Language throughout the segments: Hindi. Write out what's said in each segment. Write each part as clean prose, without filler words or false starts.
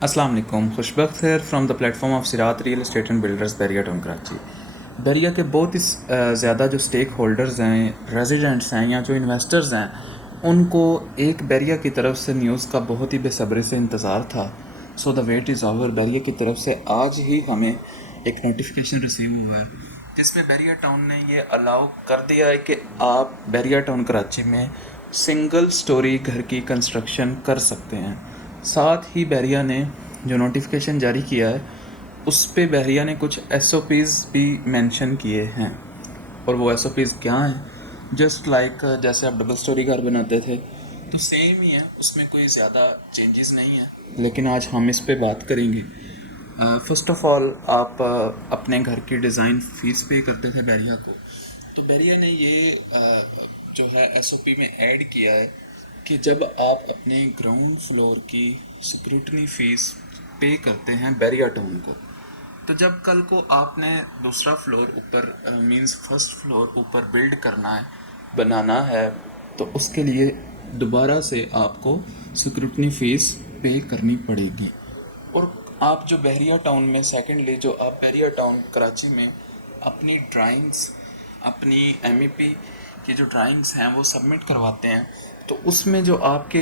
अस्सलाम वालेकुम, खुशबख्त है from the platform of Sirat real estate and builders Bahria town Karachi. Bahria के बहुत ही ज़्यादा जो स्टेक होल्डर्स हैं, रेजिडेंट्स हैं या जो इन्वेस्टर्स हैं, उनको एक बैरिया की तरफ से न्यूज़ का बहुत ही बेसब्री से इंतज़ार था। So the wait is over. Bahria की तरफ से आज ही हमें एक नोटिफिकेशन रिसीव हुआ है जिसमें बैरिया टाउन ने ये अलाउ कर दिया है कि आप बैरिया टाउन कराची में सिंगल स्टोरी घर की कंस्ट्रक्शन कर सकते हैं। साथ ही बैरिया ने जो नोटिफिकेशन जारी किया है उस पे बैरिया ने कुछ एसओपीज़ भी मेंशन किए हैं। और वो एसओपीज़ क्या हैं? जस्ट लाइक जैसे आप डबल स्टोरी घर बनाते थे तो सेम ही है, उसमें कोई ज़्यादा चेंजेस नहीं है, लेकिन आज हम इस पे बात करेंगे। फ़र्स्ट ऑफ़ ऑल आप अपने घर की डिज़ाइन फ़ीस पे करते थे बैरिया को, तो बैरिया ने ये जो है एसओपी में ऐड किया है कि जब आप अपने ग्राउंड फ्लोर की सिक्योरिटी फ़ीस पे करते हैं बैरिया टाउन को, तो जब कल को आपने दूसरा फ्लोर ऊपर मींस फर्स्ट फ्लोर ऊपर बिल्ड करना है, बनाना है, तो उसके लिए दोबारा से आपको सिक्योरिटी फ़ीस पे करनी पड़ेगी। और आप जो बहरिया टाउन में सेकेंडली जो आप बहरिया टाउन कराची में अपनी ड्राइंग्स, अपनी एमईपी की जो ड्राइंग्स हैं वो सबमिट करवाते हैं, तो उसमें जो आपके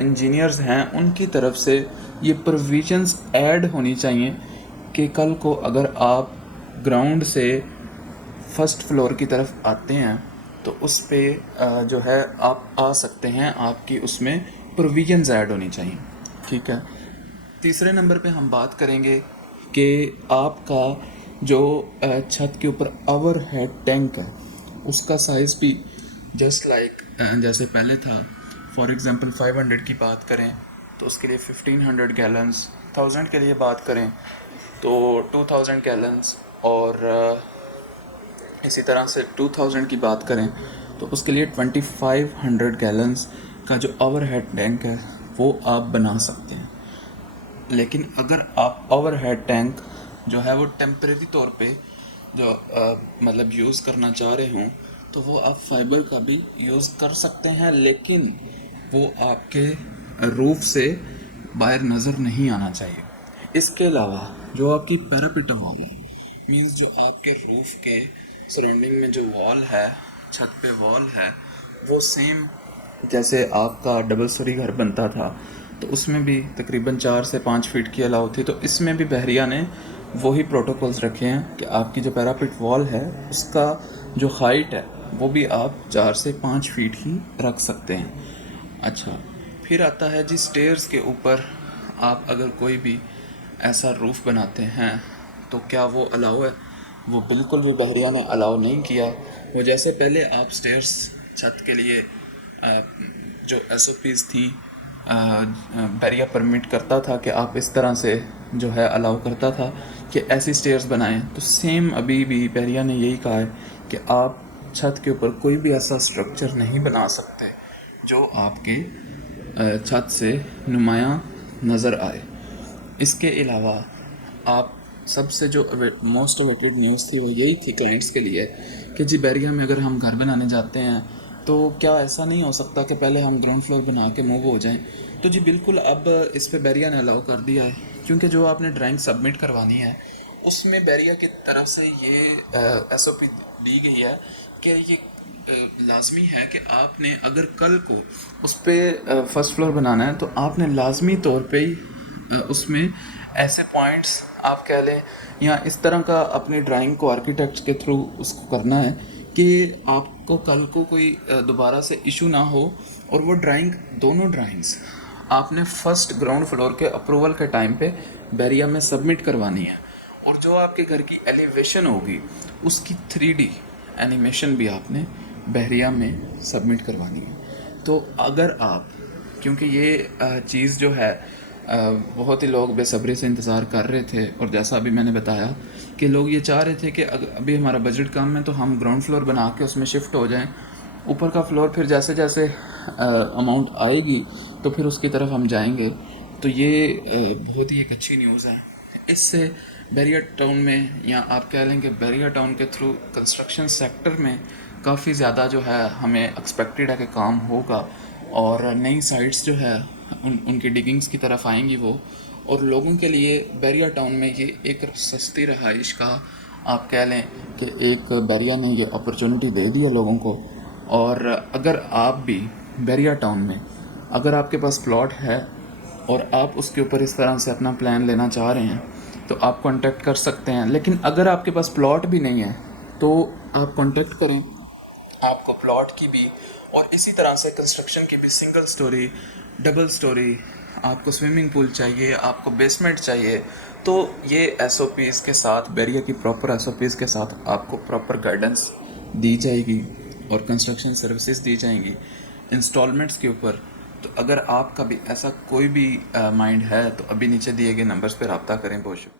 इंजीनियर्स हैं उनकी तरफ से ये प्रोविजंस ऐड होनी चाहिए कि कल को अगर आप ग्राउंड से फर्स्ट फ्लोर की तरफ आते हैं तो उस पे जो है आप आ सकते हैं, आपकी उसमें प्रोविजंस ऐड होनी चाहिए। ठीक है। तीसरे नंबर पे हम बात करेंगे कि आपका जो छत के ऊपर ओवर हेड टैंक है उसका साइज़ भी जस्ट लाइक जैसे पहले था। फॉर एग्ज़ाम्पल 500 की बात करें तो उसके लिए 1500 गैलन्स, 1000 के लिए बात करें तो 2000 गैलन्स, और इसी तरह से 2000 की बात करें तो उसके लिए 2500 गैलन्स का जो ओवर हेड टैंक है वो आप बना सकते हैं। लेकिन अगर आप ओवर हेड टैंक जो है वो टेम्परेरी तौर पे जो मतलब यूज़ करना चाह रहे हों तो वो आप फाइबर का भी यूज़ कर सकते हैं, लेकिन वो आपके रूफ से बाहर नज़र नहीं आना चाहिए। इसके अलावा जो आपकी पैरापिट वॉल है, मीन्स जो आपके रूफ के सराउंडिंग में जो वॉल है, छत पे वॉल है, वो सेम जैसे आपका डबल स्टोरी घर बनता था तो उसमें भी तकरीबन 4 से 5 फीट की अलाउ थी, तो इसमें भी बहरिया ने वही प्रोटोकॉल्स रखे हैं कि आपकी जो पैरापिट वॉल है उसका जो हाइट है वो भी आप 4 से 5 फीट ही रख सकते हैं। अच्छा, फिर आता है जी स्टेयर्स के ऊपर आप अगर कोई भी ऐसा रूफ़ बनाते हैं तो क्या वो अलाउ है? वो बिल्कुल भी बहरिया ने अलाउ नहीं किया। वो जैसे पहले आप स्टेयर्स छत के लिए जो एसओपीज़ थी बैरिया परमिट करता था कि आप इस तरह से जो है अलाउ करता था कि ऐसी स्टेयर्स बनाएं, तो सेम अभी भी बैरिया ने यही कहा है कि आप छत के ऊपर कोई भी ऐसा स्ट्रक्चर नहीं बना सकते जो आपके छत से नुमायाँ नज़र आए। इसके अलावा आप सबसे जो मोस्ट अवेटेड न्यूज़ थी वो यही थी क्लाइंट्स के लिए कि जी बैरिया में अगर हम घर बनाने जाते हैं तो क्या ऐसा नहीं हो सकता कि पहले हम ग्राउंड फ्लोर बना के मूव हो जाएं? तो जी बिल्कुल, अब इस पे बैरिया ने अलाउ कर दिया है, क्योंकि जो आपने ड्राइंग सबमिट करवानी है उसमें बैरिया की तरफ से ये एसओपी दी गई है कि ये लाजमी है कि आपने अगर कल को उस पर फर्स्ट फ्लोर बनाना है तो आपने लाजमी तौर पे ही उसमें ऐसे पॉइंट्स आप कह लें या इस तरह का अपनी ड्राइंग को आर्किटेक्ट के थ्रू उसको करना है कि आपको कल को कोई दोबारा से इशू ना हो। और वो ड्राइंग, दोनों ड्राइंग्स आपने फर्स्ट ग्राउंड फ्लोर के अप्रूवल के टाइम पे बैरिया में सबमिट करवानी है। और जो आपके घर की एलिवेशन होगी उसकी 3D एनिमेशन भी आपने बहरिया में सबमिट करवानी है। तो अगर आप, क्योंकि ये चीज़ जो है बहुत ही लोग बेसब्री से इंतज़ार कर रहे थे, और जैसा अभी मैंने बताया कि लोग ये चाह रहे थे कि अभी हमारा बजट कम है तो हम ग्राउंड फ्लोर बना के उसमें शिफ्ट हो जाएं, ऊपर का फ्लोर फिर जैसे जैसे अमाउंट आएगी तो फिर उसकी तरफ हम जाएंगे। तो ये बहुत ही एक अच्छी न्यूज़ है। इससे बैरिया टाउन में, या आप कह लें कि बैरिया टाउन के थ्रू कंस्ट्रक्शन सेक्टर में काफ़ी ज़्यादा जो है हमें एक्सपेक्टेड है कि काम होगा, और नई साइट्स जो है उनकी डिगिंग्स की तरफ आएंगी वो, और लोगों के लिए बैरिया टाउन में ये एक सस्ती रहाइश का आप कह लें कि एक बैरिया ने ये अपॉर्चुनिटी दे दी है लोगों को। और अगर आप भी बैरिया टाउन में अगर आपके पास प्लॉट है और आप उसके ऊपर इस तरह से अपना प्लान लेना चाह रहे हैं तो आप कांटेक्ट कर सकते हैं। लेकिन अगर आपके पास प्लॉट भी नहीं है तो आप कांटेक्ट करें, आपको प्लॉट की भी और इसी तरह से कंस्ट्रक्शन की भी सिंगल स्टोरी, डबल स्टोरी, आपको स्विमिंग पूल चाहिए, आपको बेसमेंट चाहिए, तो ये एसओपीज़ के साथ, बैरिया की प्रॉपर एसओपीज़ के साथ आपको प्रॉपर गाइडेंस दी जाएगी और कंस्ट्रक्शन सर्विसेज दी जाएंगी इंस्टॉलमेंट्स के ऊपर। तो अगर आपका भी ऐसा कोई भी माइंड है तो अभी नीचे दिए गए नंबर्स पर रब्ता करें। बहुत शुक्रिया।